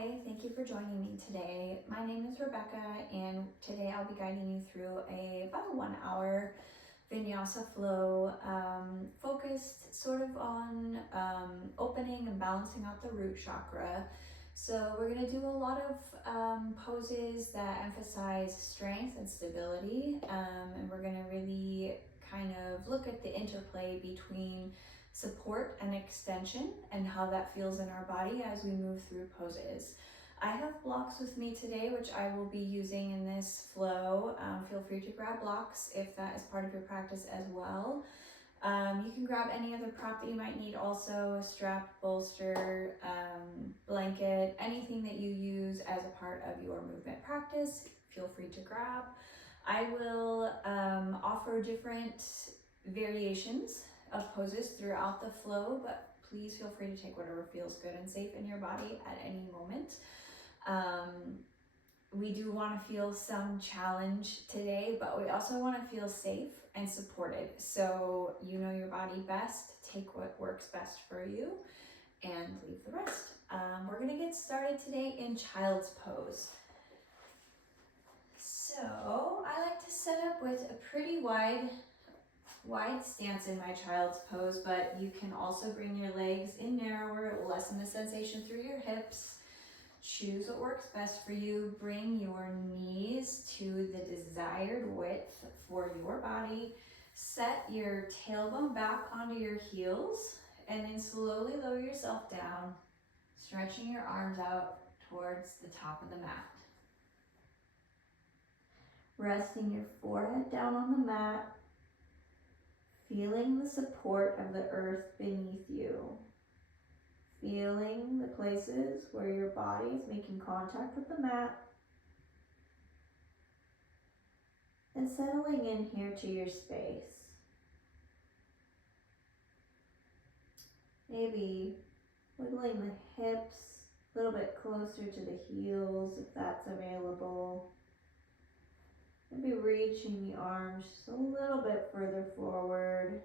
Hi, thank you for joining me today. My name is Rebecca, and today I'll be guiding you through about a 1 hour vinyasa flow focused sort of on opening and balancing out the root chakra. So we're going to do a lot of poses that emphasize strength and stability, and we're going to really kind of look at the interplay between support and extension and how that feels in our body as we move through poses. I have blocks with me today, which I will be using in this flow. Feel free to grab blocks if that is part of your practice as well. You can grab any other prop that you might need, also a strap, bolster, blanket, anything that you use as a part of your movement practice, feel free to grab. I will offer different variations of poses throughout the flow, but please feel free to take whatever feels good and safe in your body at any moment. We do want to feel some challenge today, but we also want to feel safe and supported. So you know your body best, take what works best for you and leave the rest. We're going to get started today in child's pose. So I like to set up with a pretty wide stance in my child's pose, but you can also bring your legs in narrower. It will lessen the sensation through your hips. Choose what works best for you. Bring your knees to the desired width for your body. Set your tailbone back onto your heels and then slowly lower yourself down, stretching your arms out towards the top of the mat. Resting your forehead down on the mat, feeling the support of the earth beneath you. Feeling the places where your body is making contact with the mat. And settling in here to your space. Maybe wiggling the hips a little bit closer to the heels if that's available. Maybe reaching the arms just a little bit further forward.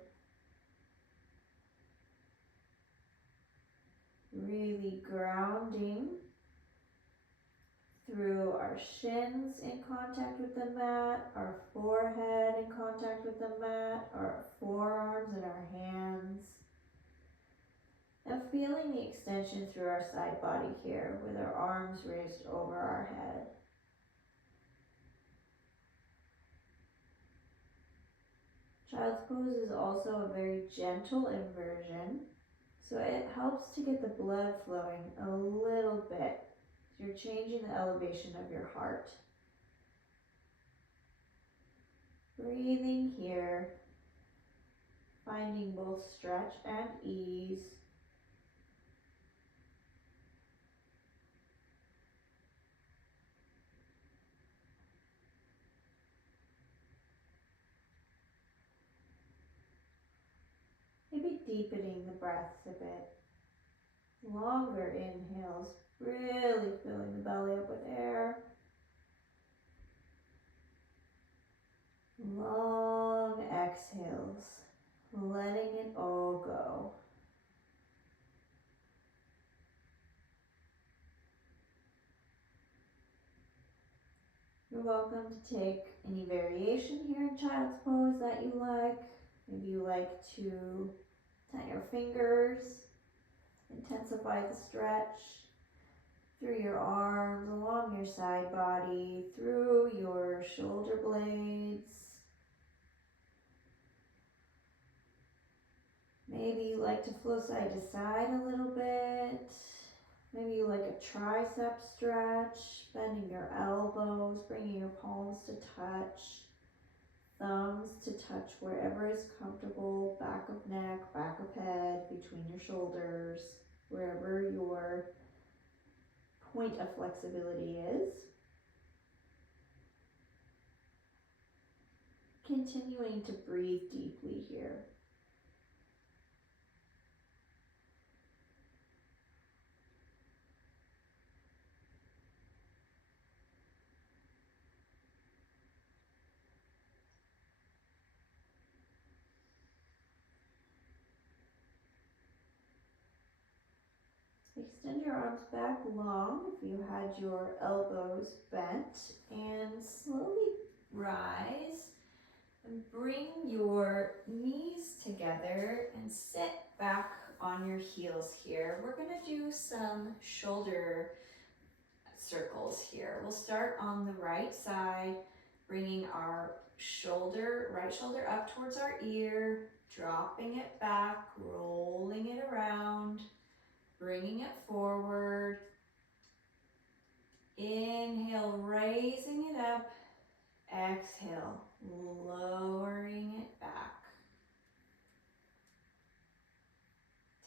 Really grounding through our shins in contact with the mat, our forehead in contact with the mat, our forearms and our hands. And feeling the extension through our side body here with our arms raised over our head. Child's pose is also a very gentle inversion, so it helps to get the blood flowing a little bit. So you're changing the elevation of your heart. Breathing here, finding both stretch and ease. Maybe deepening the breaths a bit. Longer inhales, really filling the belly up with air. Long exhales, letting it all go. You're welcome to take any variation here in child's pose that you like. Maybe you like to tighten your fingers, intensify the stretch through your arms, along your side body, through your shoulder blades. Maybe you like to flow side to side a little bit. Maybe you like a tricep stretch, bending your elbows, bringing your palms to touch, thumbs to touch wherever is comfortable, back of neck, back of head, between your shoulders, wherever your point of flexibility is. Continuing to breathe deeply here. Extend your arms back long if you had your elbows bent, and slowly rise and bring your knees together and sit back on your heels here. We're gonna do some shoulder circles here. We'll start on the right side, bringing our right shoulder up towards our ear, dropping it back, rolling it around, bringing it forward. Inhale, raising it up. Exhale, lowering it back.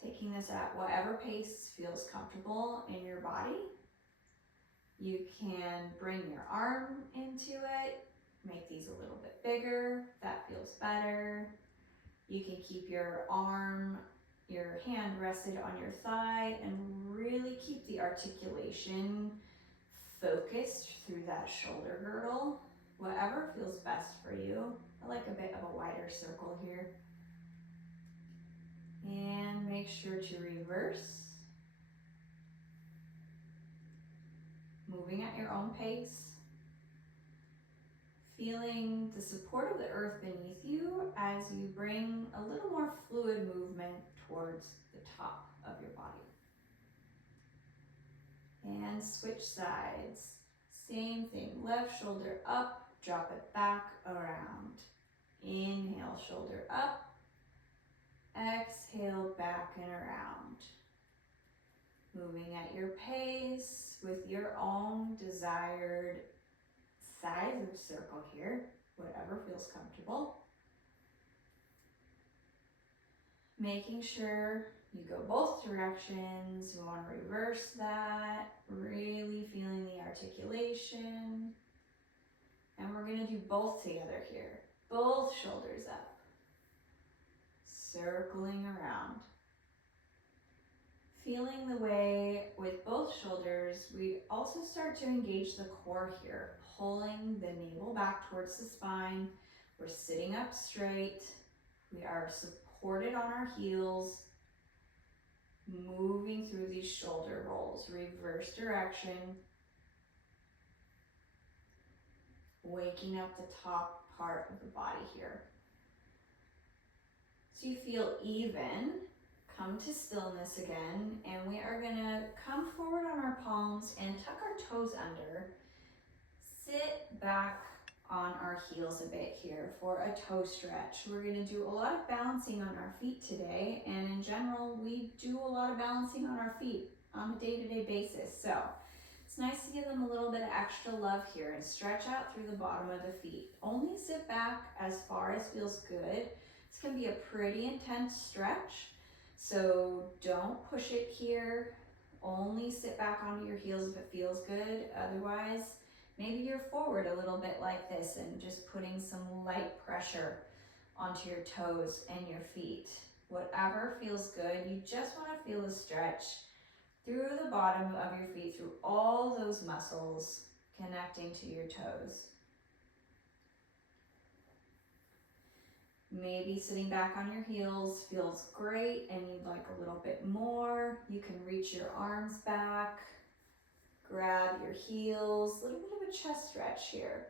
Taking this at whatever pace feels comfortable in your body. You can bring your arm into it, make these a little bit bigger, that feels better. You can keep your hand rested on your thigh and really keep the articulation focused through that shoulder girdle. Whatever feels best for you. I like a bit of a wider circle here. And make sure to reverse. Moving at your own pace. Feeling the support of the earth beneath you as you bring a little more fluid movement towards the top of your body. And switch sides. Same thing, left shoulder up, drop it back around. Inhale, shoulder up. Exhale, back and around. Moving at your pace with your own desired size of circle here, whatever feels comfortable. Making sure you go both directions. You want to reverse that, really feeling the articulation. And we're going to do both together here. Both shoulders up. Circling around. Feeling the way with both shoulders, we also start to engage the core here, pulling the navel back towards the spine. We're sitting up straight. We are supported on our heels, moving through these shoulder rolls, reverse direction, waking up the top part of the body here. So you feel even, come to stillness again, and we are gonna come forward on our palms and tuck our toes under, sit back on our heels a bit here for a toe stretch. We're gonna do a lot of balancing on our feet today, and in general, we do a lot of balancing on our feet on a day-to-day basis. So it's nice to give them a little bit of extra love here and stretch out through the bottom of the feet. Only sit back as far as feels good. This can be a pretty intense stretch, so don't push it here. Only sit back onto your heels if it feels good. Otherwise, maybe you're forward a little bit like this and just putting some light pressure onto your toes and your feet. Whatever feels good, you just want to feel a stretch through the bottom of your feet, through all those muscles connecting to your toes. Maybe sitting back on your heels feels great and you'd like a little bit more. You can reach your arms back, grab your heels, a little bit of a chest stretch here.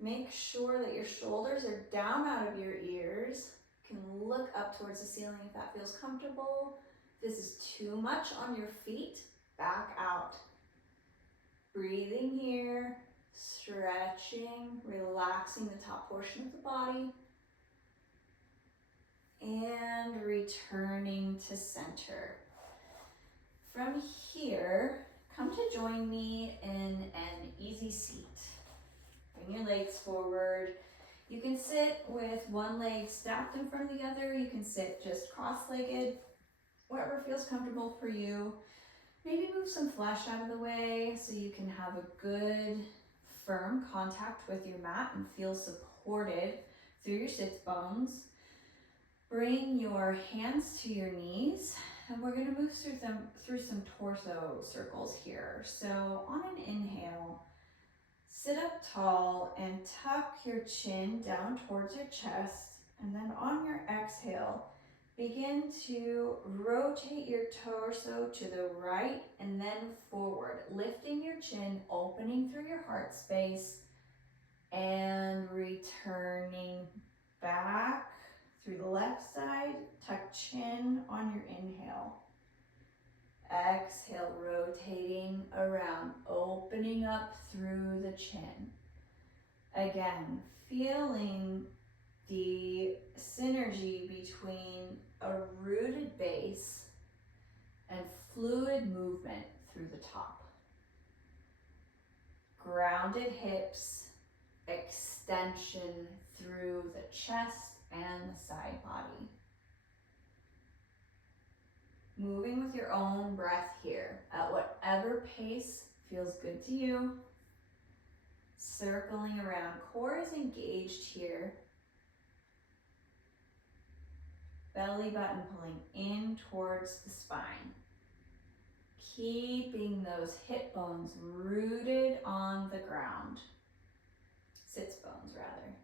Make sure that your shoulders are down out of your ears. You can look up towards the ceiling if that feels comfortable. If this is too much on your feet, back out. Breathing here, stretching, relaxing the top portion of the body. And returning to center. From here, come to join me in an easy seat. Bring your legs forward. You can sit with one leg stacked in front of the other. You can sit just cross-legged, whatever feels comfortable for you. Maybe move some flesh out of the way so you can have a good, firm contact with your mat and feel supported through your sits bones. Bring your hands to your knees, and we're going to move through some torso circles here. So on an inhale, sit up tall and tuck your chin down towards your chest, and then on your exhale, begin to rotate your torso to the right and then forward. forward, lifting your chin, opening through your heart space, and returning back through the left side. Tuck chin on your inhale. Exhale, rotating around, opening up through the chin. Again, feeling the synergy between a rooted base and fluid movement through the top. Grounded hips, extension through the chest and the side body. Moving with your own breath here at whatever pace feels good to you. Circling around, core is engaged here. Belly button pulling in towards the spine. Keeping those hip bones rooted on the ground. Sits bones rather.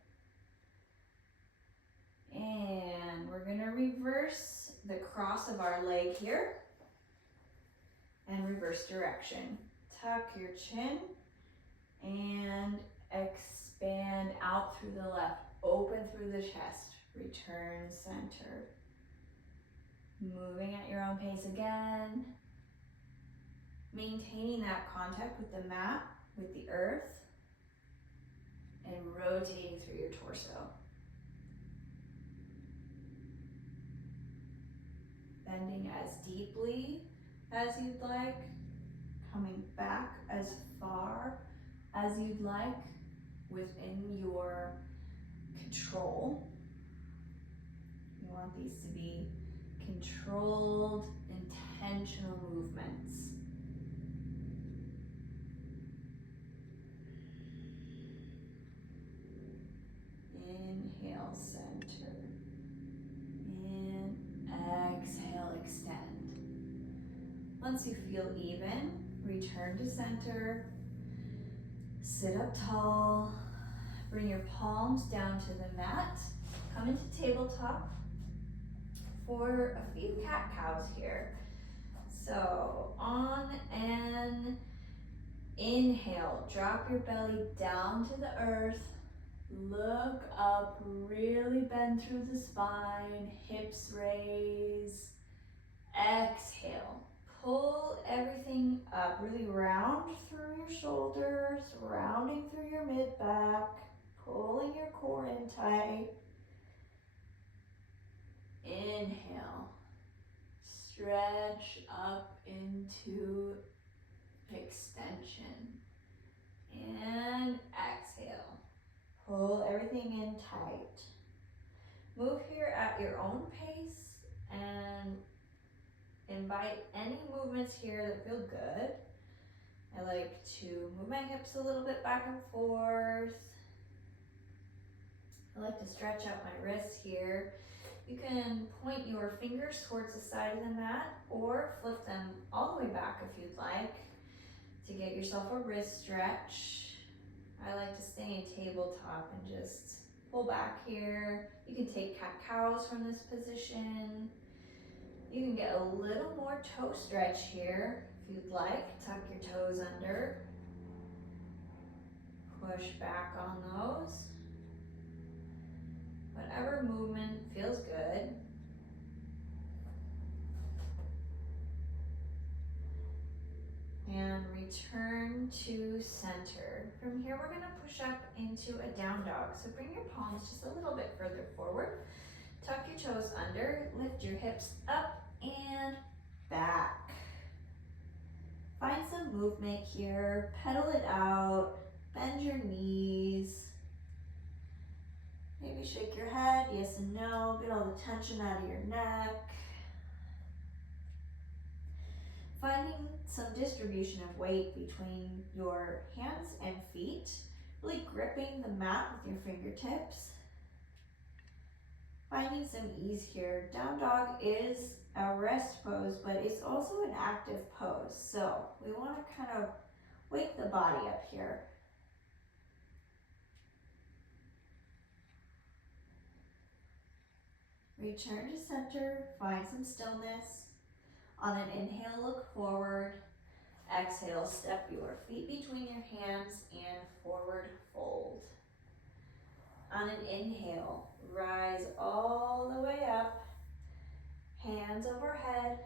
And we're gonna reverse the cross of our leg here and reverse direction. Tuck your chin and expand out through the left, open through the chest, return center. Moving at your own pace again. Maintaining that contact with the mat, with the earth, and rotating through your torso. Bending as deeply as you'd like, coming back as far as you'd like within your control. You want these to be controlled, intentional movements. Inhale, center. And exhale, extend. Once you feel even, return to center. Sit up tall. Bring your palms down to the mat. Come into tabletop for a few cat-cows here. So on an inhale, drop your belly down to the earth. Look up, really bend through the spine, hips raise. Exhale, pull everything up, really round through your shoulders, rounding through your mid-back, pulling your core in tight. Inhale, stretch up into extension. And exhale, pull everything in tight. Move here at your own pace and invite any movements here that feel good. I like to move my hips a little bit back and forth. I like to stretch out my wrists here. You can point your fingers towards the side of the mat or flip them all the way back if you'd like to get yourself a wrist stretch. I like to stay in tabletop and just pull back here. You can take cat-cows from this position. You can get a little more toe stretch here if you'd like. Tuck your toes under. Push back on those. Whatever movement feels good. And return to center. From here, we're gonna push up into a down dog. So bring your palms just a little bit further forward. Tuck your toes under, lift your hips up and back. Find some movement here, pedal it out, bend your knees. Maybe shake your head, yes and no, get all the tension out of your neck. Finding some distribution of weight between your hands and feet, really gripping the mat with your fingertips. Finding some ease here. Down dog is a rest pose, but it's also an active pose. So we want to kind of wake the body up here. Return to center, find some stillness. On an inhale, look forward. Exhale, step your feet between your hands and forward fold. On an inhale, rise all the way up, hands overhead.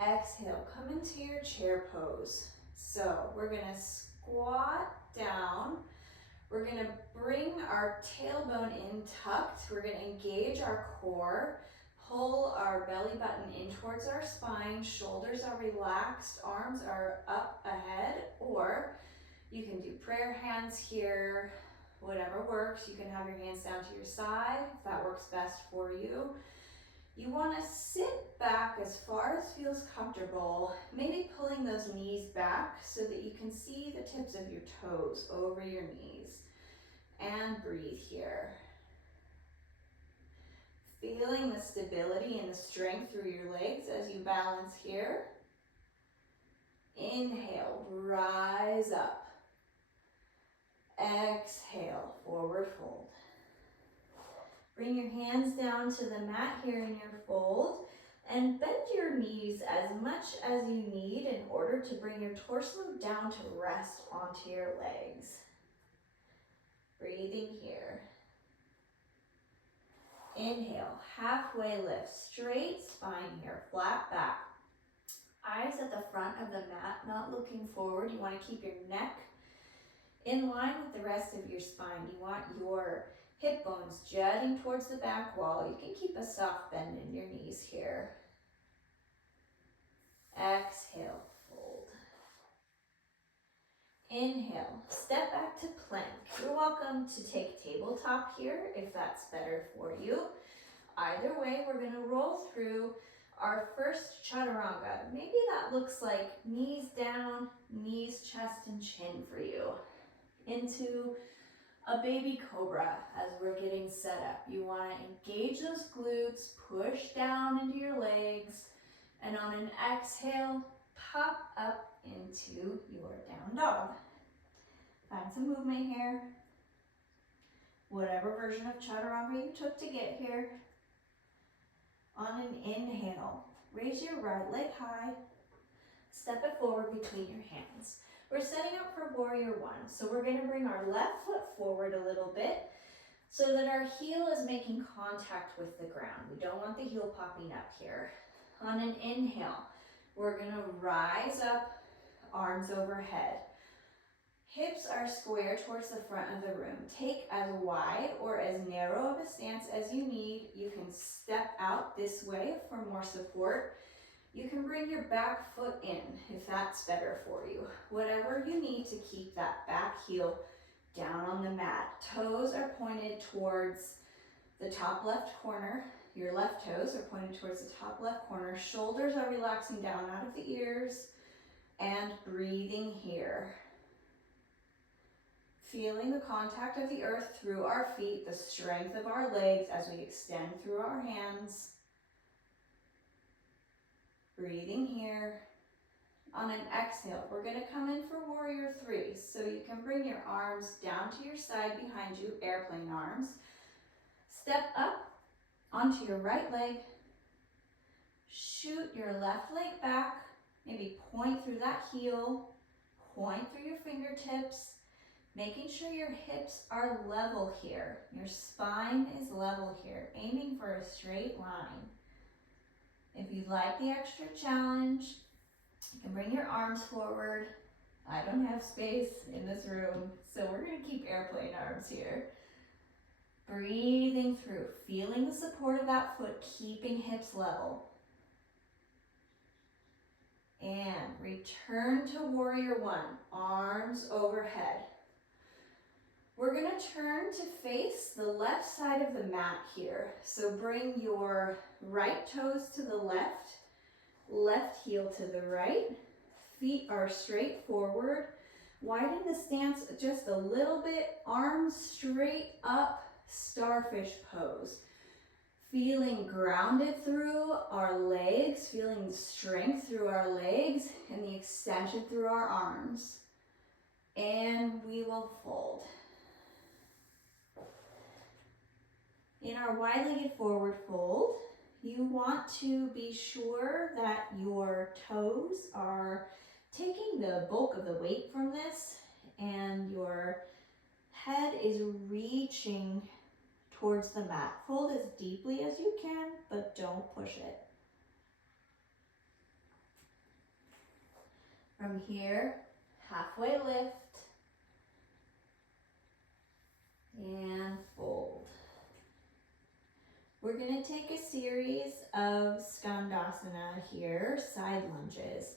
Exhale, come into your chair pose. So we're gonna squat down. We're gonna bring our tailbone in tucked. We're gonna engage our core, pull our belly button in towards our spine, shoulders are relaxed, arms are up ahead, or you can do prayer hands here, whatever works. You can have your hands down to your side if that works best for you. You want to sit back as far as feels comfortable, maybe pulling those knees back so that you can see the tips of your toes over your knees. And breathe here. Feeling the stability and the strength through your legs as you balance here. Inhale, rise up. Exhale, forward fold. Bring your hands down to the mat here in your fold and bend your knees as much as you need in order to bring your torso down to rest onto your legs. Breathing here. Inhale, halfway lift, straight spine here, flat back. Eyes at the front of the mat, not looking forward. You want to keep your neck in line with the rest of your spine. You want your hip bones jutting towards the back wall. You can keep a soft bend in your knees here. Exhale, fold. Inhale, step back to plank. You're welcome to take tabletop here if that's better for you. Either way, we're going to roll through our first chaturanga. Maybe that looks like knees down, knees, chest, and chin for you. Into a baby cobra as we're getting set up. You want to engage those glutes, push down into your legs, and on an exhale, pop up into your down dog. Find some movement here. Whatever version of chaturanga you took to get here. On an inhale, raise your right leg high, step it forward between your hands. We're setting up for warrior one, so we're going to bring our left foot forward a little bit so that our heel is making contact with the ground. We don't want the heel popping up here. On an inhale, we're going to rise up, arms overhead. Hips are square towards the front of the room. Take as wide or as narrow of a stance as you need. You can step out this way for more support. You can bring your back foot in if that's better for you. Whatever you need to keep that back heel down on the mat. Toes are pointed towards the top left corner. Your left toes are pointed towards the top left corner. Shoulders are relaxing down out of the ears. And breathing here. Feeling the contact of the earth through our feet, the strength of our legs as we extend through our hands. Breathing here. On an exhale, we're going to come in for warrior three. So you can bring your arms down to your side behind you, airplane arms. Step up onto your right leg. Shoot your left leg back. Maybe point through that heel. Point through your fingertips. Making sure your hips are level here. Your spine is level here. Aiming for a straight line. If you'd like the extra challenge, you can bring your arms forward. I don't have space in this room, so we're going to keep airplane arms here. Breathing through, feeling the support of that foot, keeping hips level. And return to warrior one, arms overhead. We're going to turn to face the left side of the mat here. So bring your right toes to the left, left heel to the right. Feet are straight forward. Widen the stance just a little bit. Arms straight up, starfish pose. Feeling grounded through our legs, feeling strength through our legs and the extension through our arms. And we will fold. In our wide-legged forward fold, you want to be sure that your toes are taking the bulk of the weight from this and your head is reaching towards the mat. Fold as deeply as you can, but don't push it. From here, halfway lift and fold. We're going to take a series of Skandasana here, side lunges.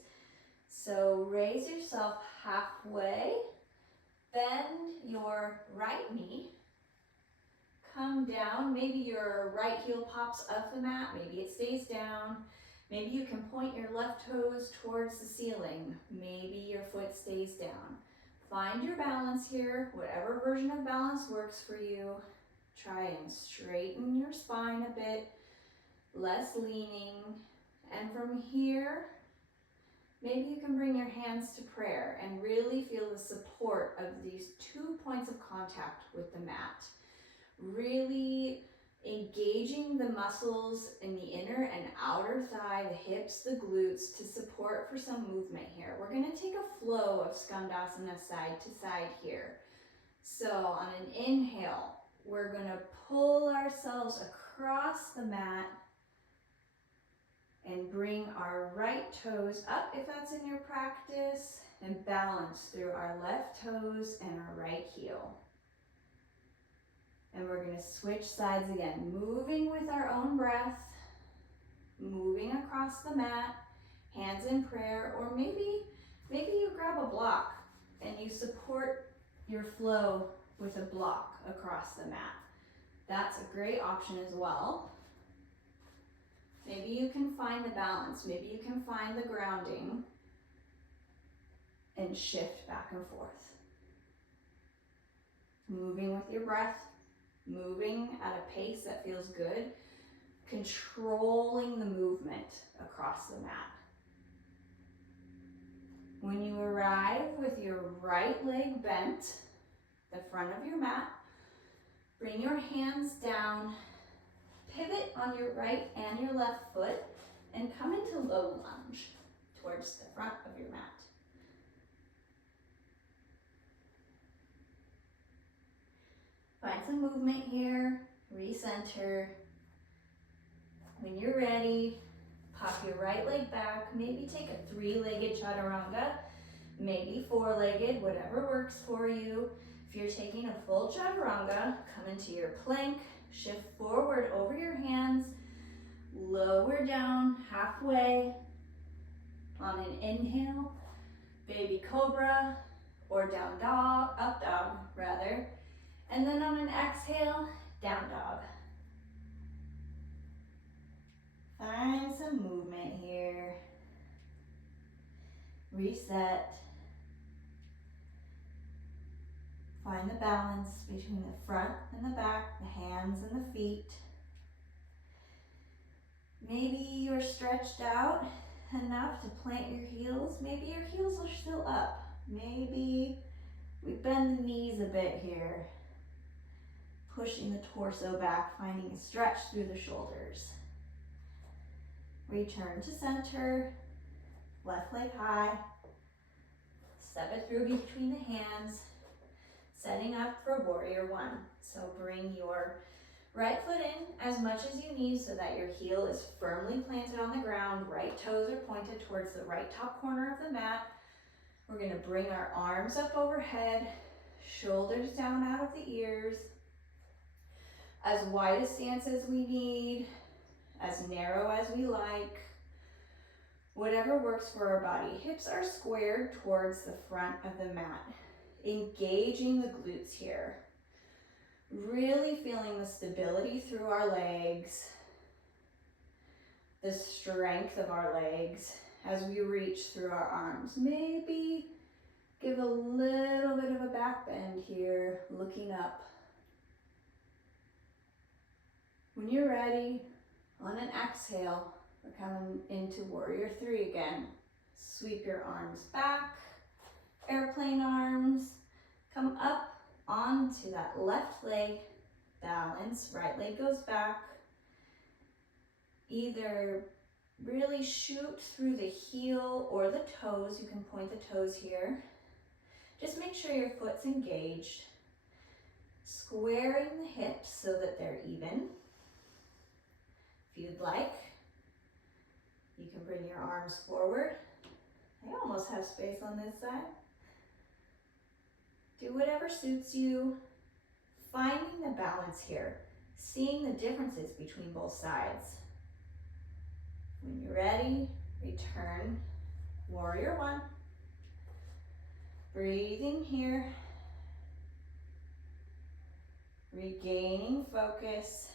So raise yourself halfway, bend your right knee, come down. Maybe your right heel pops up the mat, maybe it stays down. Maybe you can point your left toes towards the ceiling. Maybe your foot stays down. Find your balance here, whatever version of balance works for you. Try and straighten your spine a bit, less leaning. And from here, maybe you can bring your hands to prayer and really feel the support of these 2 points of contact with the mat. Really engaging the muscles in the inner and outer thigh, the hips, the glutes to support for some movement here. We're going to take a flow of Skandasana side to side here. So on an inhale, we're going to pull ourselves across the mat and bring our right toes up if that's in your practice, and balance through our left toes and our right heel. And we're going to switch sides again, moving with our own breath, moving across the mat, hands in prayer, or maybe you grab a block and you support your flow with a block across the mat. That's a great option as well. Maybe you can find the balance, maybe you can find the grounding and shift back and forth. Moving with your breath, moving at a pace that feels good, controlling the movement across the mat. When you arrive with your right leg bent, the front of your mat, bring your hands down, pivot on your right and your left foot, and come into low lunge towards the front of your mat. Find some movement here, recenter. When you're ready, pop your right leg back, maybe take a 3-legged chaturanga, maybe 4-legged, whatever works for you. If you're taking a full chaturanga, come into your plank, shift forward over your hands, lower down halfway. On an inhale, baby cobra, or down dog, up dog rather. And then on an exhale, down dog. Find some movement here. Reset. Find the balance between the front and the back, the hands and the feet. Maybe you're stretched out enough to plant your heels. Maybe your heels are still up. Maybe we bend the knees a bit here. Pushing the torso back, finding a stretch through the shoulders. Return to center, left leg high. Step it through between the hands, setting up for warrior one. So bring your right foot in as much as you need so that your heel is firmly planted on the ground. Right toes are pointed towards the right top corner of the mat. We're going to bring our arms up overhead, shoulders down out of the ears. As wide a stance as we need, as narrow as we like, whatever works for our body. Hips are squared towards the front of the mat, engaging the glutes here. Really feeling the stability through our legs, the strength of our legs as we reach through our arms. Maybe give a little bit of a back bend here, looking up. When you're ready, on an exhale, we're coming into warrior three again. Sweep your arms back, airplane arms, come up onto that left leg, balance, right leg goes back. either really shoot through the heel or the toes. You can point the toes here. Just make sure your foot's engaged. Squaring the hips so that they're even. If you'd like, you can bring your arms forward. I almost have space on this side. Do whatever suits you. Finding the balance here. Seeing the differences between both sides. When you're ready, return. Warrior one. Breathing here. Regaining focus.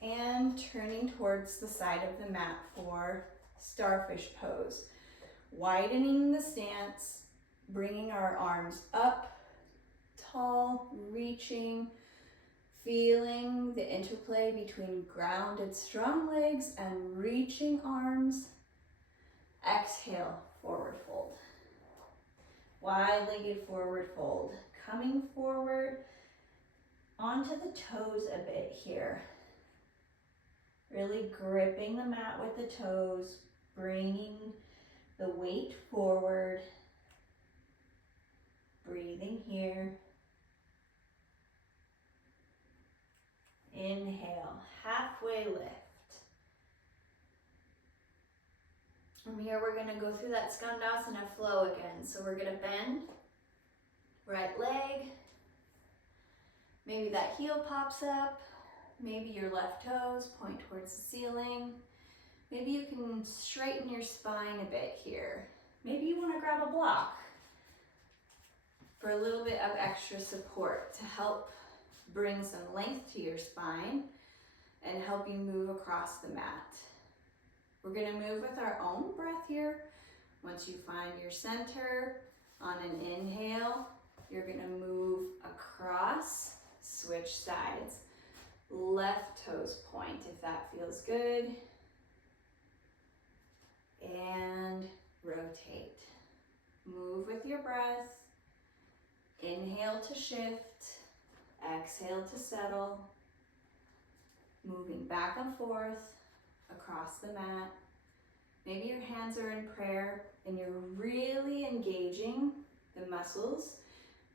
And turning towards the side of the mat for starfish pose. Widening the stance, bringing our arms up, tall, reaching, feeling the interplay between grounded, strong legs and reaching arms. Exhale, forward fold. Wide-legged forward fold. Coming forward onto the toes a bit here. Really gripping the mat with the toes, bringing the weight forward. Breathing here. Inhale, halfway lift. From here, we're gonna go through that Skandasana flow again. So we're gonna bend, right leg. Maybe that heel pops up. Maybe your left toes point towards the ceiling. Maybe you can straighten your spine a bit here. Maybe you wanna grab a block for a little bit of extra support to help bring some length to your spine and help you move across the mat. We're gonna move with our own breath here. Once you find your center, on an inhale, you're gonna move across, switch sides. Left toes point if that feels good. And rotate. Move with your breath. Inhale to shift. Exhale to settle. Moving back and forth across the mat. Maybe your hands are in prayer and you're really engaging the muscles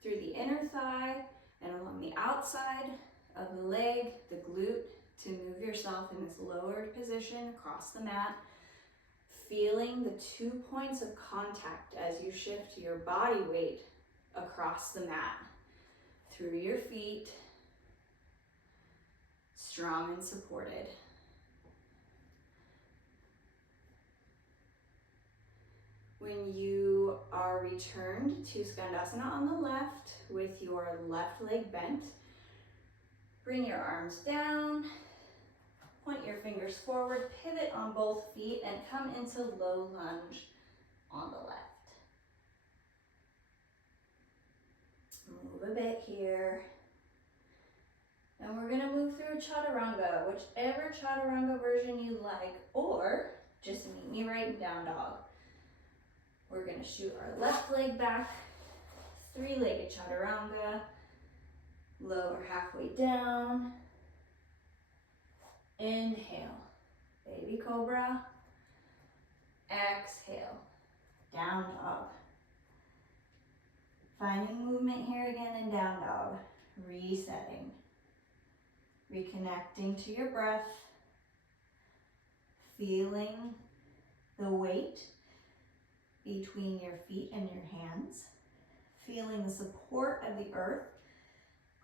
through the inner thigh and along the outside of the leg, the glute, to move yourself in this lowered position across the mat. Feeling the 2 points of contact as you shift your body weight across the mat, through your feet, strong and supported. When you are returned to Skandasana on the left with your left leg bent, bring your arms down, point your fingers forward, pivot on both feet, and come into low lunge on the left. Move a bit here. And we're gonna move through Chaturanga, whichever Chaturanga version you like, or just meet me right in down dog. We're gonna shoot our left leg back, three-legged Chaturanga, lower halfway down. Inhale, baby cobra. Exhale, down dog. Finding movement here again in down dog. Resetting. Reconnecting to your breath. Feeling the weight between your feet and your hands. Feeling the support of the earth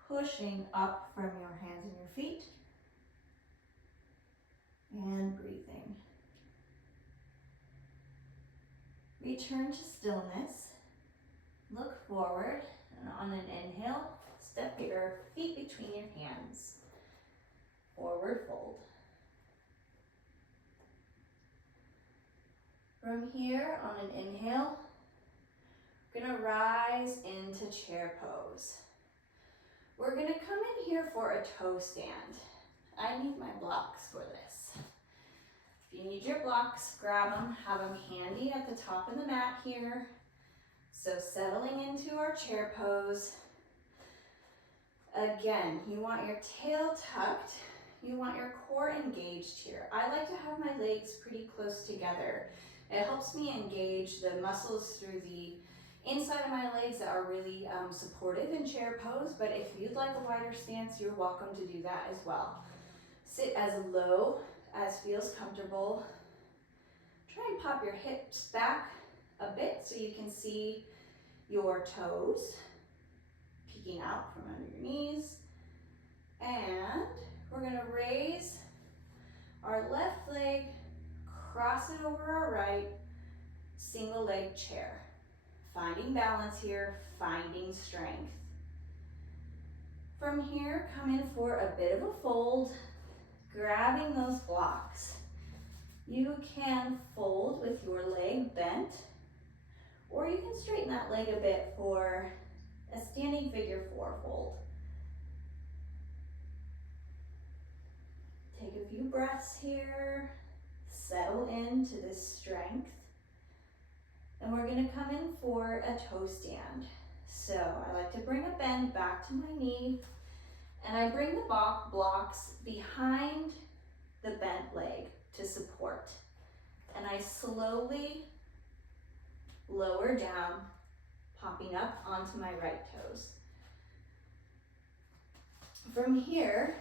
pushing up from your hands and your feet. And breathing. Return to stillness. Look forward, and on an inhale, step your feet between your hands. Forward fold. From here, on an inhale, we're gonna rise into chair pose. We're gonna come in here for a toe stand. I need my blocks for this. If you need your blocks, grab them, have them handy at the top of the mat here. So settling into our chair pose. Again, you want your tail tucked, you want your core engaged here. I like to have my legs pretty close together. It helps me engage the muscles through the inside of my legs that are really supportive in chair pose, but if you'd like a wider stance, you're welcome to do that as well. Sit as low as feels comfortable. Try and pop your hips back a bit so you can see your toes peeking out from under your knees. And we're gonna raise our left leg, cross it over our right, single leg chair. Finding balance here, finding strength. From here, come in for a bit of a fold, grabbing those blocks. You can fold with your leg bent, or you can straighten that leg a bit for a standing figure four fold. Take a few breaths here, settle into this strength. And we're gonna come in for a toe stand. So I like to bring a bend back to my knee, and I bring the blocks behind the bent leg to support. And I slowly lower down, popping up onto my right toes. From here,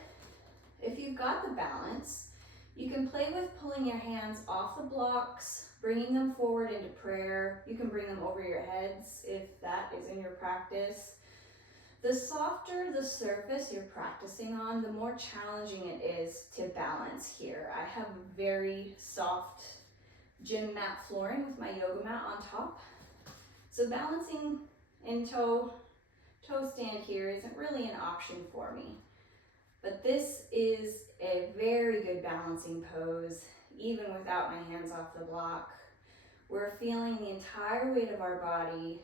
if you've got the balance, you can play with pulling your hands off the blocks, bringing them forward into prayer. You can bring them over your heads if that is in your practice. The softer the surface you're practicing on, the more challenging it is to balance here. I have very soft gym mat flooring with my yoga mat on top. So balancing in toe stand here isn't really an option for me. But this is a very good balancing pose, even without my hands off the block. We're feeling the entire weight of our body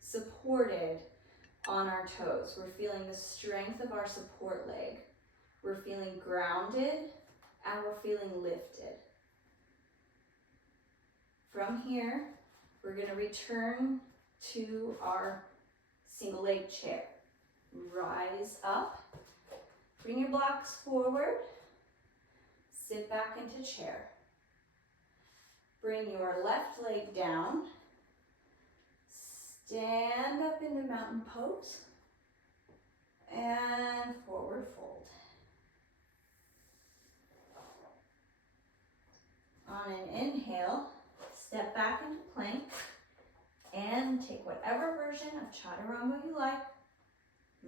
supported on our toes. We're feeling the strength of our support leg. We're feeling grounded and we're feeling lifted. From here, we're gonna return to our single leg chair. Rise up, bring your blocks forward, sit back into chair. Bring your left leg down, stand up into mountain pose, and forward fold. On an inhale, step back into plank and take whatever version of chaturanga you like.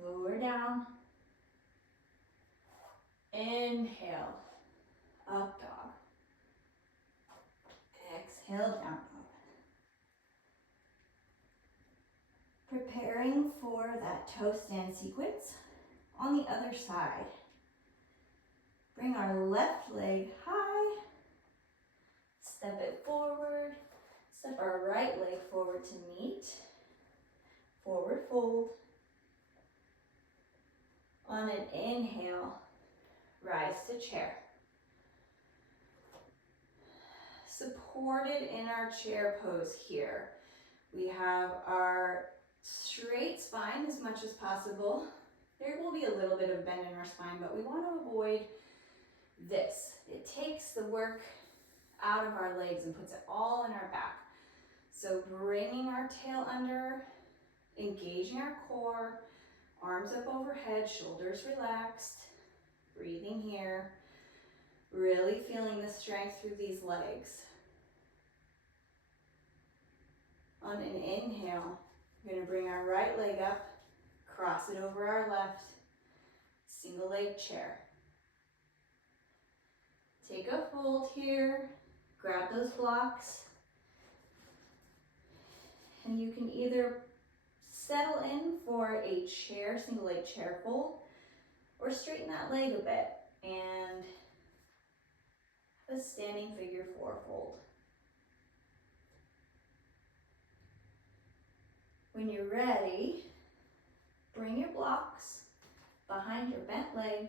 Lower down. Inhale, up dog. Exhale, down dog. Preparing for that toe stand sequence on the other side. Bring our left leg high, step it forward, step our right leg forward to meet, forward fold. On an inhale, rise to chair. Supported in our chair pose here. We have our straight spine as much as possible. There will be a little bit of bend in our spine, but we want to avoid this. It takes the work out of our legs and puts it all in our back. So bringing our tail under, engaging our core, arms up overhead, shoulders relaxed, breathing here, really feeling the strength through these legs. On an inhale, we're going to bring our right leg up, cross it over our left, single leg chair. Take a fold here, grab those blocks, and you can either settle in for a chair, single leg chair fold, or straighten that leg a bit and have a standing figure four fold. When you're ready, bring your blocks behind your bent leg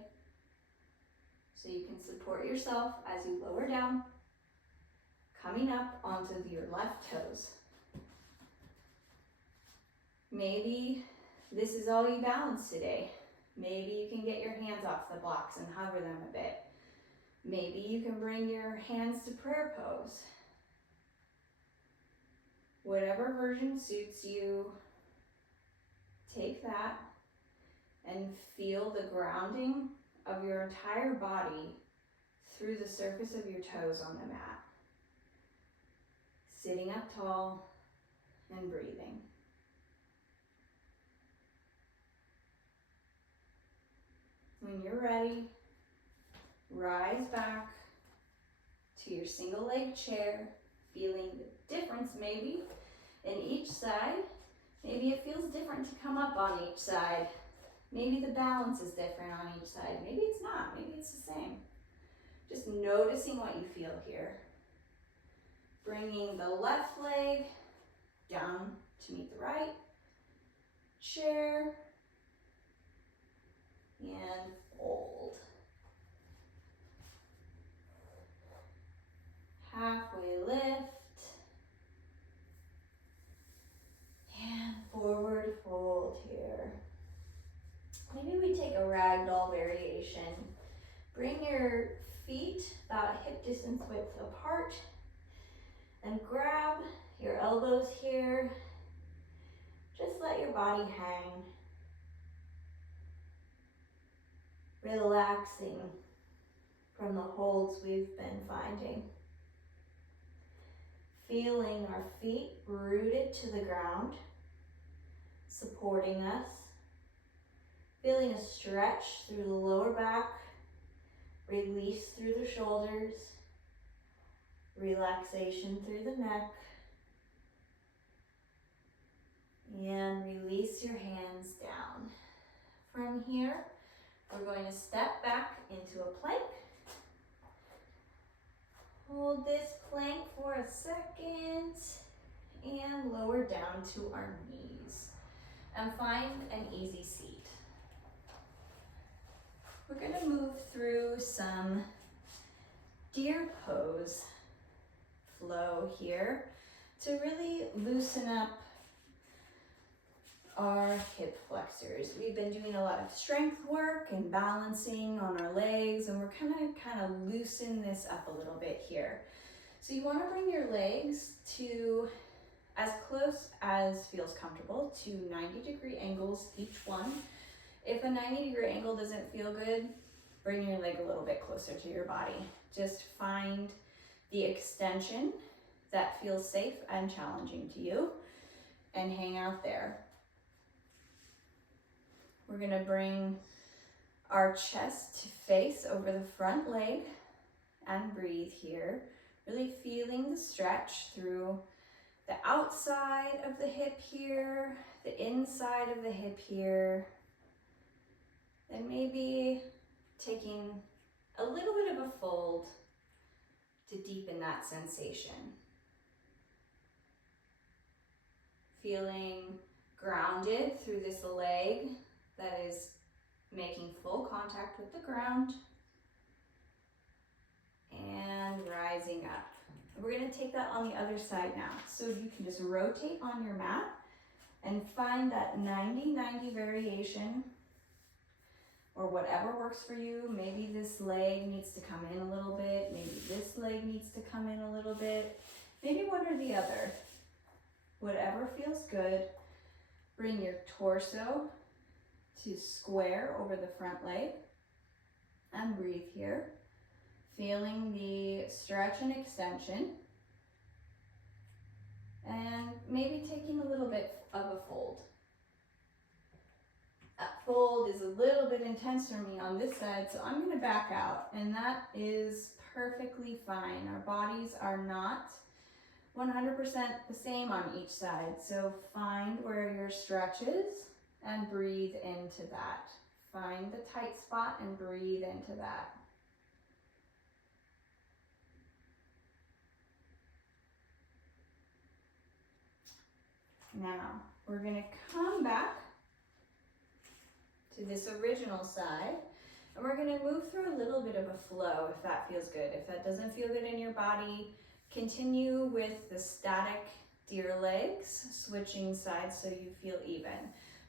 so you can support yourself as you lower down, coming up onto your left toes. Maybe this is all you balance today. Maybe you can get your hands off the blocks and hover them a bit. Maybe you can bring your hands to prayer pose. Whatever version suits you, take that and feel the grounding of your entire body through the surface of your toes on the mat. Sitting up tall and breathing. When you're ready, rise back to your single leg chair, feeling the difference maybe in each side. Maybe it feels different to come up on each side. Maybe the balance is different on each side. Maybe it's not, maybe it's the same. Just noticing what you feel here. Bringing the left leg down to meet the right chair and fold. Halfway lift and forward fold here. Maybe we take a ragdoll variation. Bring your feet about hip distance width apart and grab your elbows here. Just let your body hang. Relaxing from the holds we've been finding. Feeling our feet rooted to the ground, supporting us. Feeling a stretch through the lower back, release through the shoulders, relaxation through the neck, and release your hands down. From here, we're going to step back into a plank. Hold this plank for a second and lower down to our knees and find an easy seat. We're going to move through some deer pose flow here to really loosen up our hip flexors. We've been doing a lot of strength work and balancing on our legs, and we're kind of loosen this up a little bit here. So you want to bring your legs to as close as feels comfortable to 90-degree angles each one. If a 90-degree angle doesn't feel good, bring your leg a little bit closer to your body. Just find the extension that feels safe and challenging to you and hang out there. We're gonna bring our chest to face over the front leg and breathe here. Really feeling the stretch through the outside of the hip here, the inside of the hip here, and maybe taking a little bit of a fold to deepen that sensation. Feeling grounded through this leg that is making full contact with the ground and rising up. We're going to take that on the other side now. So you can just rotate on your mat and find that 90-90 variation or whatever works for you. Maybe this leg needs to come in a little bit. Maybe this leg needs to come in a little bit. Maybe one or the other. Whatever feels good. Bring your torso to square over the front leg and breathe here. Feeling the stretch and extension. And maybe taking a little bit of a fold. That fold is a little bit intense for me on this side, so I'm going to back out, and that is perfectly fine. Our bodies are not 100% the same on each side, so find where your stretch is and breathe into that. Find the tight spot and breathe into that. Now, we're going to come back to this original side, and we're going to move through a little bit of a flow if that feels good. If that doesn't feel good in your body, continue with the static deer legs, switching sides so you feel even.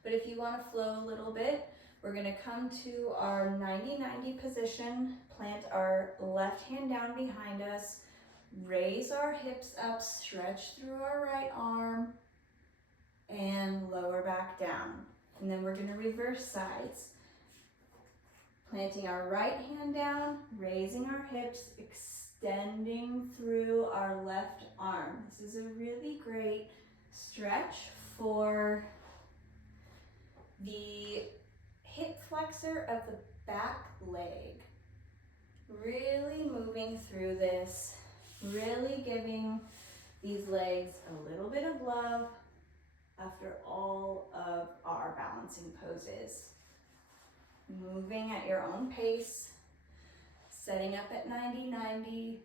But if you want to flow a little bit, We're gonna come to our 90-90 position, plant our left hand down behind us, raise our hips up, stretch through our right arm, and lower back down. And then we're gonna reverse sides. Planting our right hand down, raising our hips, extending through our left arm. This is a really great stretch for the hip flexor of the back leg. Really moving through this, really giving these legs a little bit of love after all of our balancing poses. Moving at your own pace, setting up at 90-90,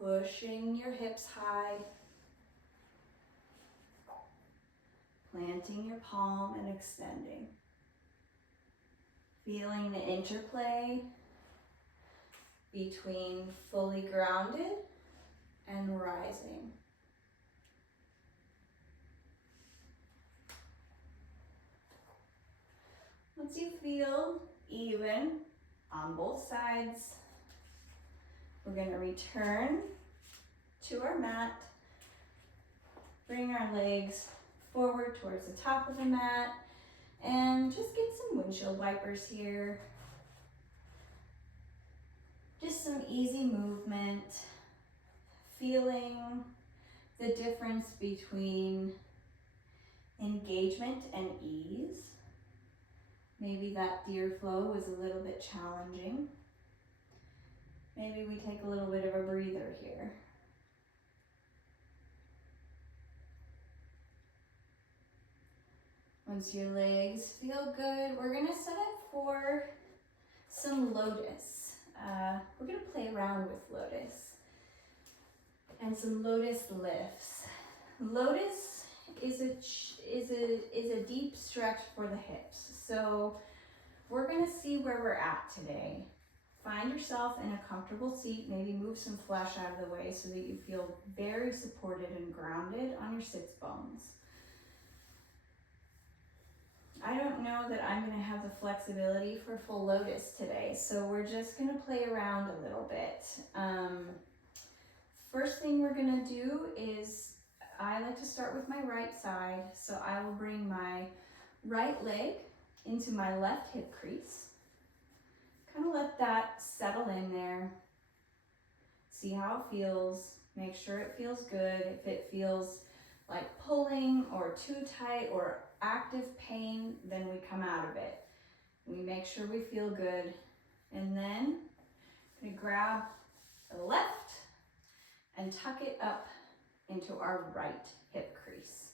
pushing your hips high, planting your palm and extending. Feeling the interplay between fully grounded and rising. Once you feel even on both sides, we're going to return to our mat, bring our legs forward towards the top of the mat, and just get some windshield wipers here. Just some easy movement, feeling the difference between engagement and ease. Maybe that deer flow was a little bit challenging. Maybe we take a little bit of a breather here. Once your legs feel good, we're gonna set up for some lotus. We're gonna play around with lotus and some lotus lifts. Lotus is a deep stretch for the hips. So we're gonna see where we're at today. Find yourself in a comfortable seat, maybe move some flesh out of the way so that you feel very supported and grounded on your sits bones. I don't know that I'm gonna have the flexibility for full lotus today, so we're just gonna play around a little bit. First thing we're gonna do is, I like to start with my right side, so I will bring my right leg into my left hip crease. Kind of let that settle in there. See how it feels. Make sure it feels good. If it feels like pulling or too tight or active pain, then we come out of it. We make sure we feel good. And then I'm gonna grab the left and tuck it up into our right hip crease.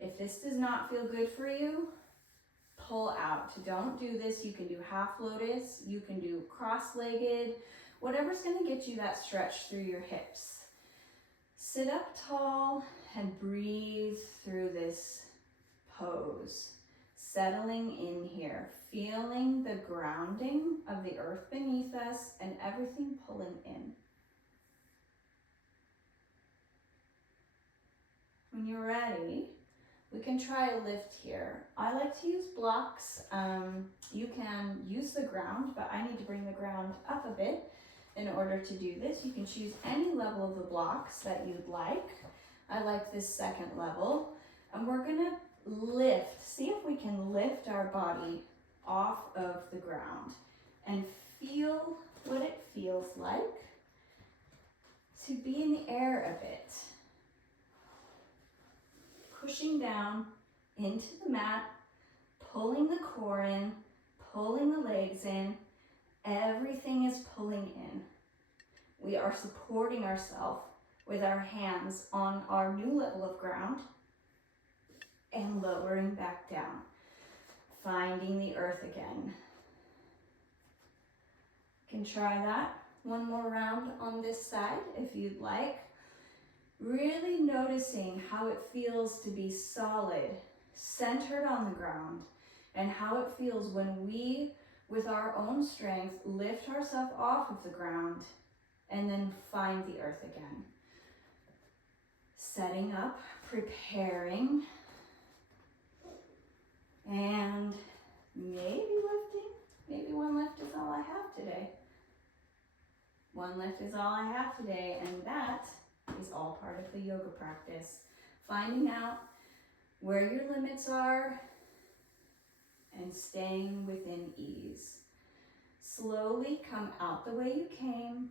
If this does not feel good for you, pull out. Don't do this. You can do half lotus, you can do cross-legged, whatever's gonna get you that stretch through your hips. Sit up tall and breathe through this pose. Settling in here, feeling the grounding of the earth beneath us and everything pulling in. When you're ready, we can try a lift here. I like to use blocks. You can use the ground, but I need to bring the ground up a bit in order to do this. You can choose any level of the blocks that you'd like. I like this second level. And we're gonna lift, see if we can lift our body off of the ground and feel what it feels like to be in the air a bit. Pushing down into the mat, pulling the core in, pulling the legs in. Everything is pulling in. We are supporting ourselves with our hands on our new level of ground and lowering back down, finding the earth again. You can try that one more round on this side if you'd like. Really noticing how it feels to be solid, centered on the ground, and how it feels when we, with our own strength, lift ourselves off of the ground and then find the earth again. Setting up, preparing, and maybe lifting. Maybe one lift is all I have today. One lift is all I have today, and that is all part of the yoga practice. Finding out where your limits are and staying within ease. Slowly come out the way you came.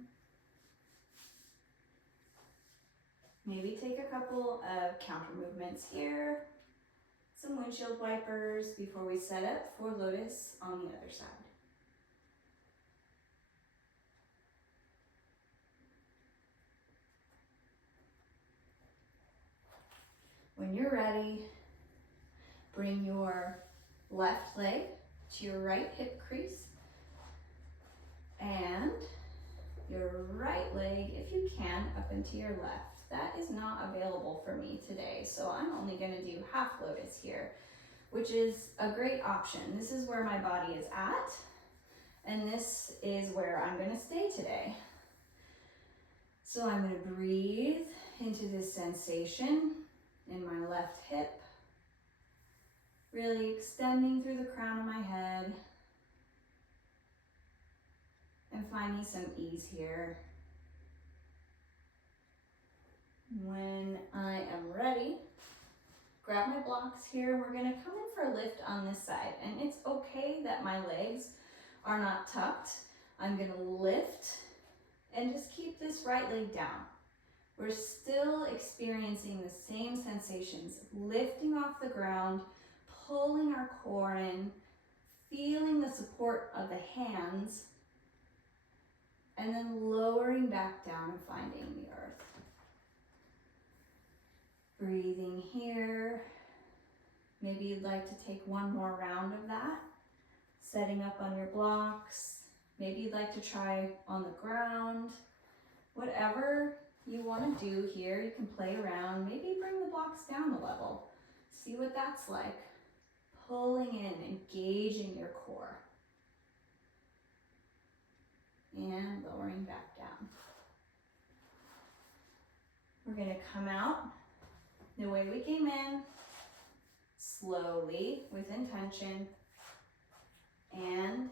Maybe take a couple of counter movements here. Some windshield wipers before we set up for lotus on the other side. When you're ready, bring your left leg to your right hip crease and your right leg, if you can, up into your left. That is not available for me today, so I'm only going to do half lotus here, which is a great option. This is where my body is at, and this is where I'm going to stay today. So I'm going to breathe into this sensation in my left hip, really extending through the crown of my head and finding some ease here. When I am ready, grab my blocks here. We're going to come in for a lift on this side, and it's okay that my legs are not tucked. I'm going to lift and just keep this right leg down. We're still experiencing the same sensations, lifting off the ground, pulling our core in, feeling the support of the hands, and then lowering back down and finding the earth. Breathing here. Maybe you'd like to take one more round of that. Setting up on your blocks. Maybe you'd like to try on the ground. Whatever you want to do here, you can play around. Maybe bring the blocks down a level. See what that's like. Pulling in, engaging your core. And lowering back down. We're going to come out the way we came in, slowly, with intention, and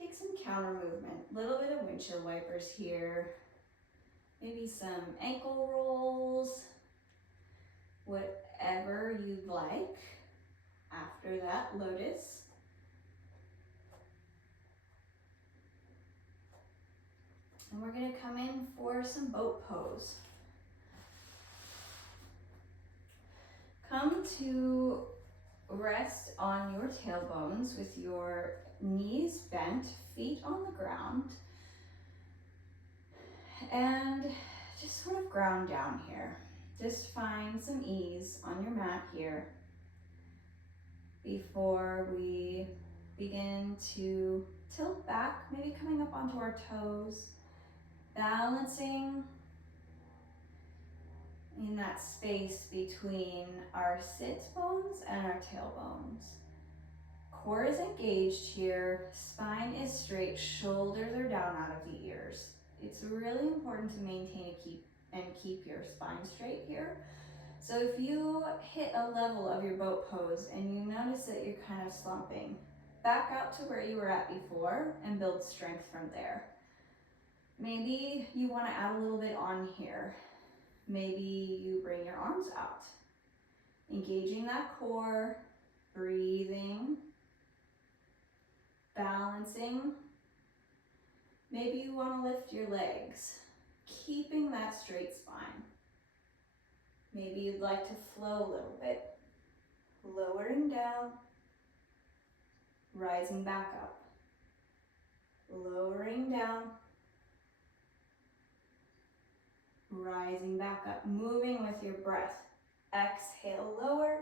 take some counter movement. A little bit of windshield wipers here, maybe some ankle rolls, whatever you'd like. After that, lotus. And we're going to come in for some boat pose. Come to rest on your tailbones with your knees bent, feet on the ground, and just sort of ground down here. Just find some ease on your mat here before we begin to tilt back, maybe coming up onto our toes, balancing in that space between our sit bones and our tailbones. Core is engaged here, spine is straight, shoulders are down out of the ears. It's really important to maintain and keep your spine straight here. So if you hit a level of your boat pose and you notice that you're kind of slumping, back out to where you were at before and build strength from there. Maybe you want to add a little bit on here. Maybe you bring your arms out, engaging that core, breathing, balancing. Maybe you want to lift your legs, keeping that straight spine. Maybe you'd like to flow a little bit, lowering down, rising back up, lowering down, rising back up, moving with your breath. Exhale, lower.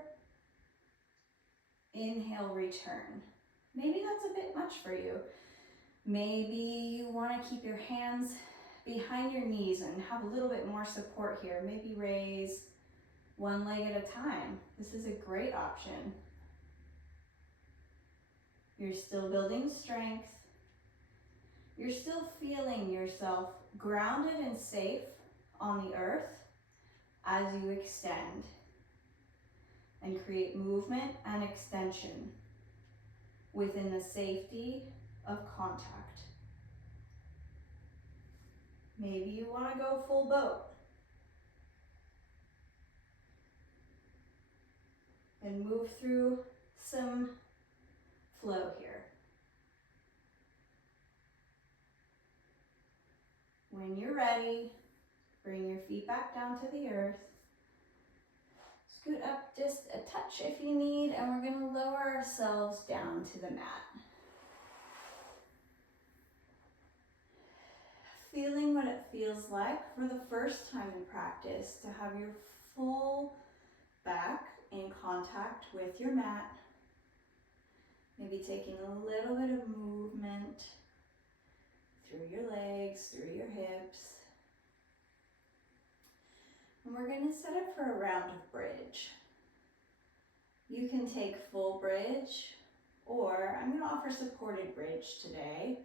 Inhale, return. Maybe that's a bit much for you. Maybe you want to keep your hands behind your knees and have a little bit more support here. Maybe raise one leg at a time. This is a great option. You're still building strength. You're still feeling yourself grounded and safe on the earth as you extend and create movement and extension within the safety of contact. Maybe you want to go full boat and move through some flow here. When you're ready, bring your feet back down to the earth. Scoot up just a touch if you need, and we're going to lower ourselves down to the mat. Feeling what it feels like for the first time in practice to have your full back in contact with your mat. Maybe taking a little bit of movement through your legs, through your hips. And we're going to set up for a round of bridge. You can take full bridge, or I'm going to offer supported bridge today.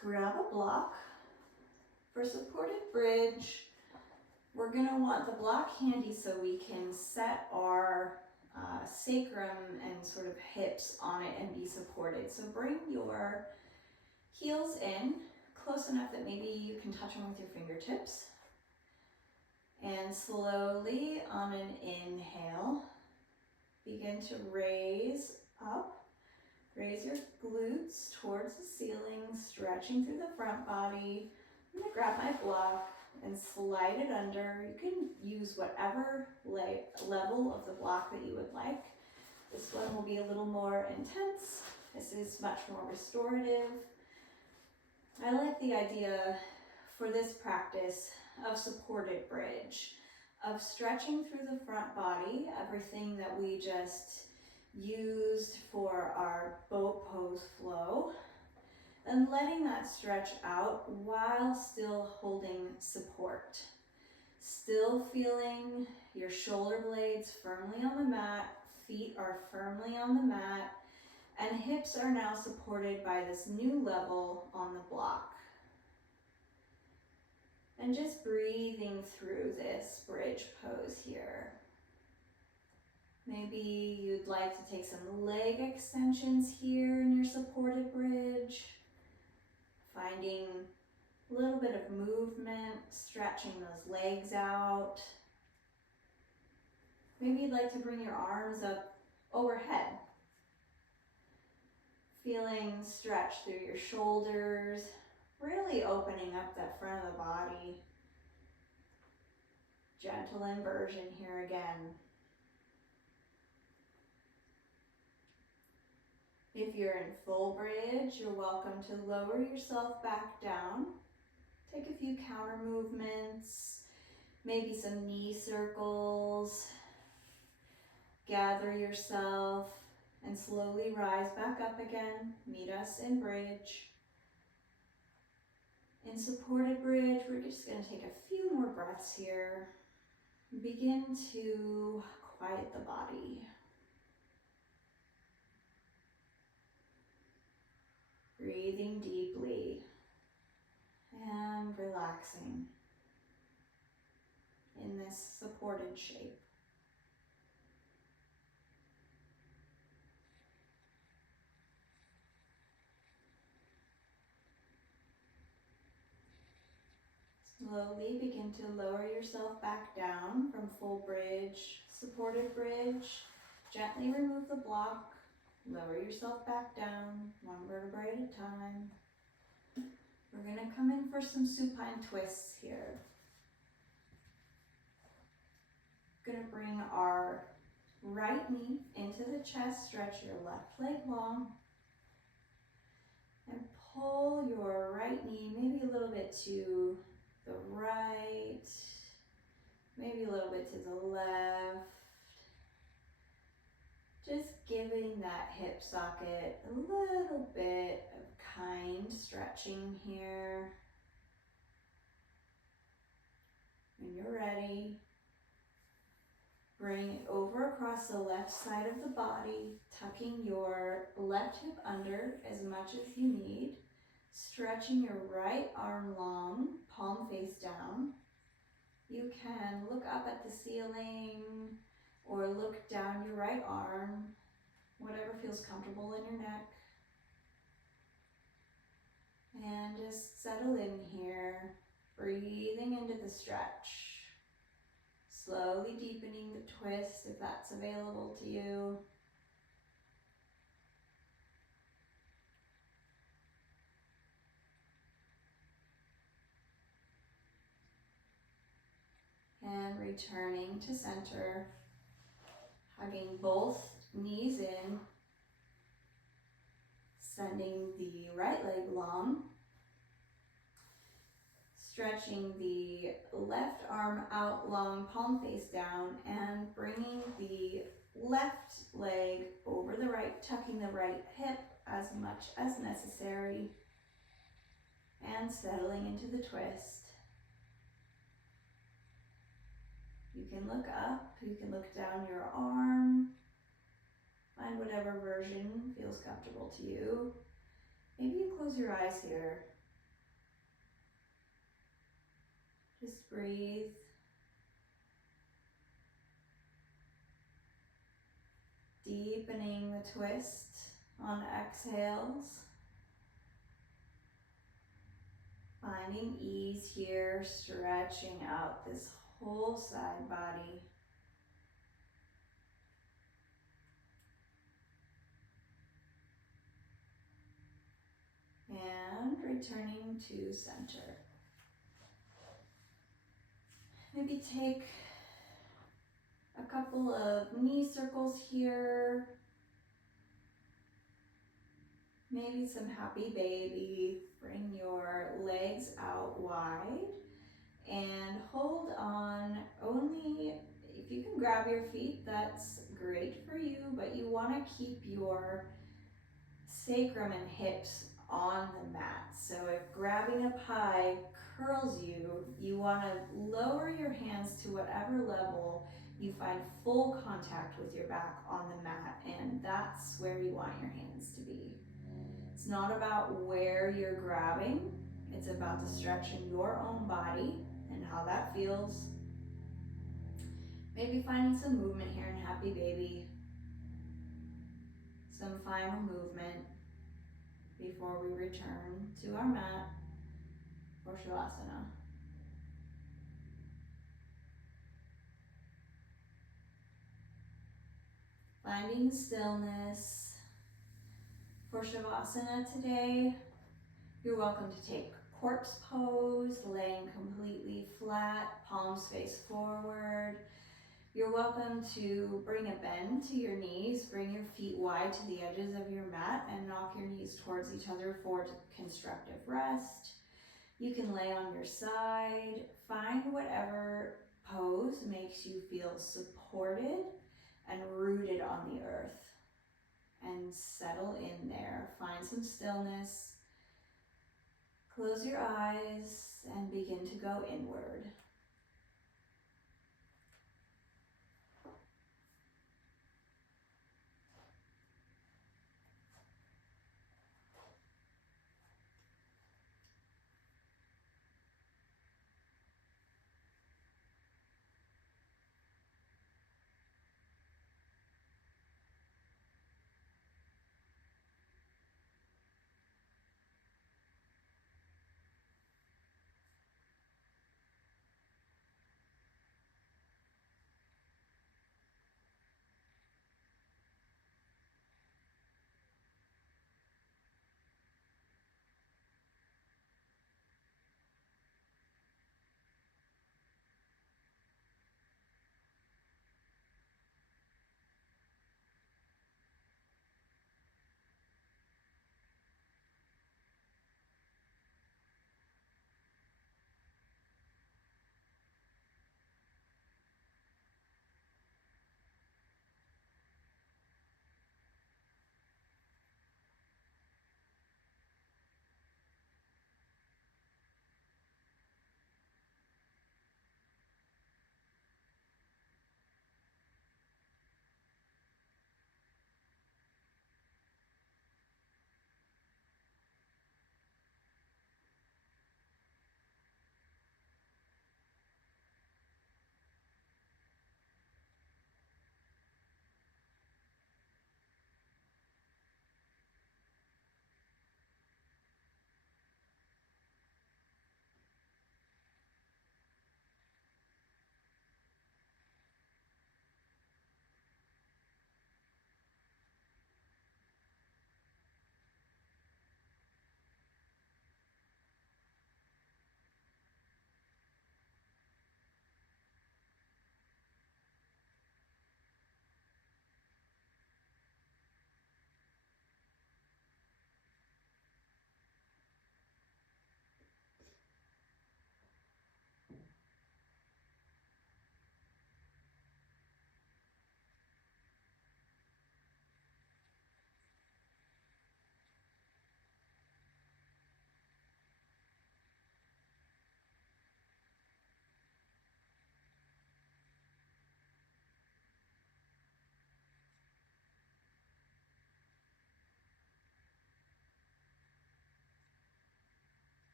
Grab a block. For supported bridge, we're going to want the block handy so we can set our sacrum and sort of hips on it and be supported. So bring your heels in, close enough that maybe you can touch them with your fingertips. And slowly on an inhale, begin to raise up. Raise your glutes towards the ceiling, stretching through the front body. I'm going to grab my block and slide it under. You can use whatever level of the block that you would like. This one will be a little more intense. This is much more restorative. I like the idea for this practice of supported bridge, of stretching through the front body, everything that we just used for our boat pose flow, and letting that stretch out while still holding support. Still feeling your shoulder blades firmly on the mat, feet are firmly on the mat, and hips are now supported by this new level on the block. And just breathing through this bridge pose here. Maybe you'd like to take some leg extensions here in your supported bridge. Finding a little bit of movement, stretching those legs out. Maybe you'd like to bring your arms up overhead. Feeling stretch through your shoulders, really opening up that front of the body. Gentle inversion here again. If you're in full bridge, you're welcome to lower yourself back down. Take a few counter movements, maybe some knee circles. Gather yourself and slowly rise back up again. Meet us in bridge. In supported bridge, we're just going to take a few more breaths here. Begin to quiet the body. Breathing deeply and relaxing in this supported shape. Slowly begin to lower yourself back down from full bridge, supported bridge. Gently remove the block. Lower yourself back down, one vertebrae at a time. We're going to come in for some supine twists here. Going to bring our right knee into the chest, stretch your left leg long, and pull your right knee maybe a little bit to the right, maybe a little bit to the left. Just giving that hip socket a little bit of kind stretching here. When you're ready, bring it over across the left side of the body, tucking your left hip under as much as you need, stretching your right arm long, palm face down. You can look up at the ceiling or look down your right arm. whatever feels comfortable in your neck. And just settle in here, breathing into the stretch. Slowly deepening the twist if that's available to you. And returning to center, hugging both knees in, sending the right leg long, stretching the left arm out long, palm face down, and bringing the left leg over the right, tucking the right hip as much as necessary, and settling into the twist. You can look up, you can look down your arm, find whatever version feels comfortable to you. Maybe you close your eyes here. Just breathe. Deepening the twist on exhales. Finding ease here, stretching out this whole side body. And returning to center. Maybe take a couple of knee circles here. Maybe some happy baby. Bring your legs out wide and hold on. Only if you can grab your feet, that's great for you, but you want to keep your sacrum and hips on the mat. So if grabbing up high curls you, you want to lower your hands to whatever level you find full contact with your back on the mat, and that's where you want your hands to be. It's not about where you're grabbing, it's about the stretch in your own body and how that feels. Maybe finding some movement here in happy baby, some final movement before we return to our mat for Shavasana. Finding stillness. For Shavasana today, you're welcome to take corpse pose, laying completely flat, palms face forward. You're welcome to bring a bend to your knees, bring your feet wide to the edges of your mat and knock your knees towards each other for constructive rest. You can lay on your side, find whatever pose makes you feel supported and rooted on the earth. And settle in there. Find some stillness. Close your eyes and begin to go inward.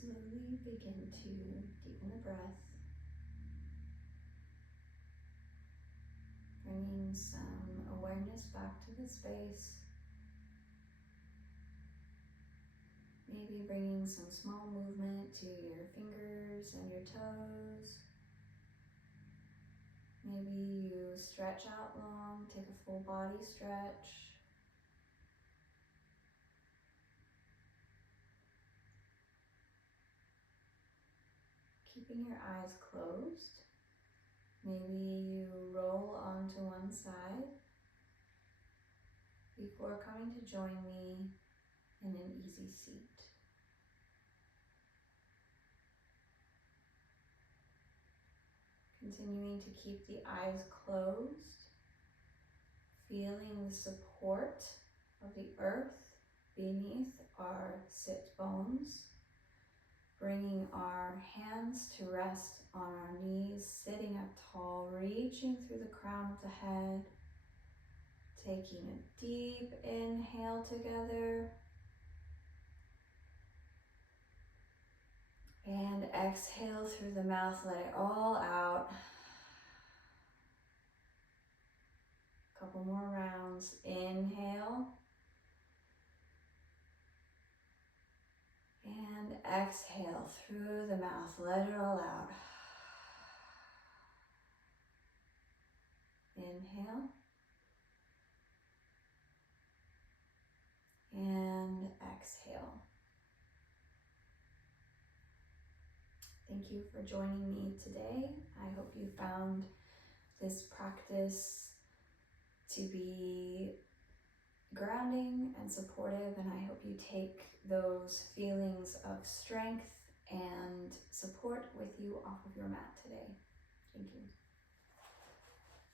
slowly begin to deepen the breath, bringing some awareness back to the space. Maybe bringing some small movement to your fingers and your toes. Maybe you stretch out long, take a full body stretch. Keeping your eyes closed. Maybe you roll onto one side before coming to join me in an easy seat. Continuing to keep the eyes closed, feeling the support of the earth beneath our sit bones, bringing our hands to rest on our knees, sitting up tall, reaching through the crown of the head, taking a deep inhale together, and exhale through the mouth, let it all out. Couple more rounds. Inhale. And exhale through the mouth, let it all out. Inhale. And exhale. Thank you for joining me today. I hope you found this practice to be grounding and supportive, and I hope you take those feelings of strength and support with you off of your mat today. Thank you.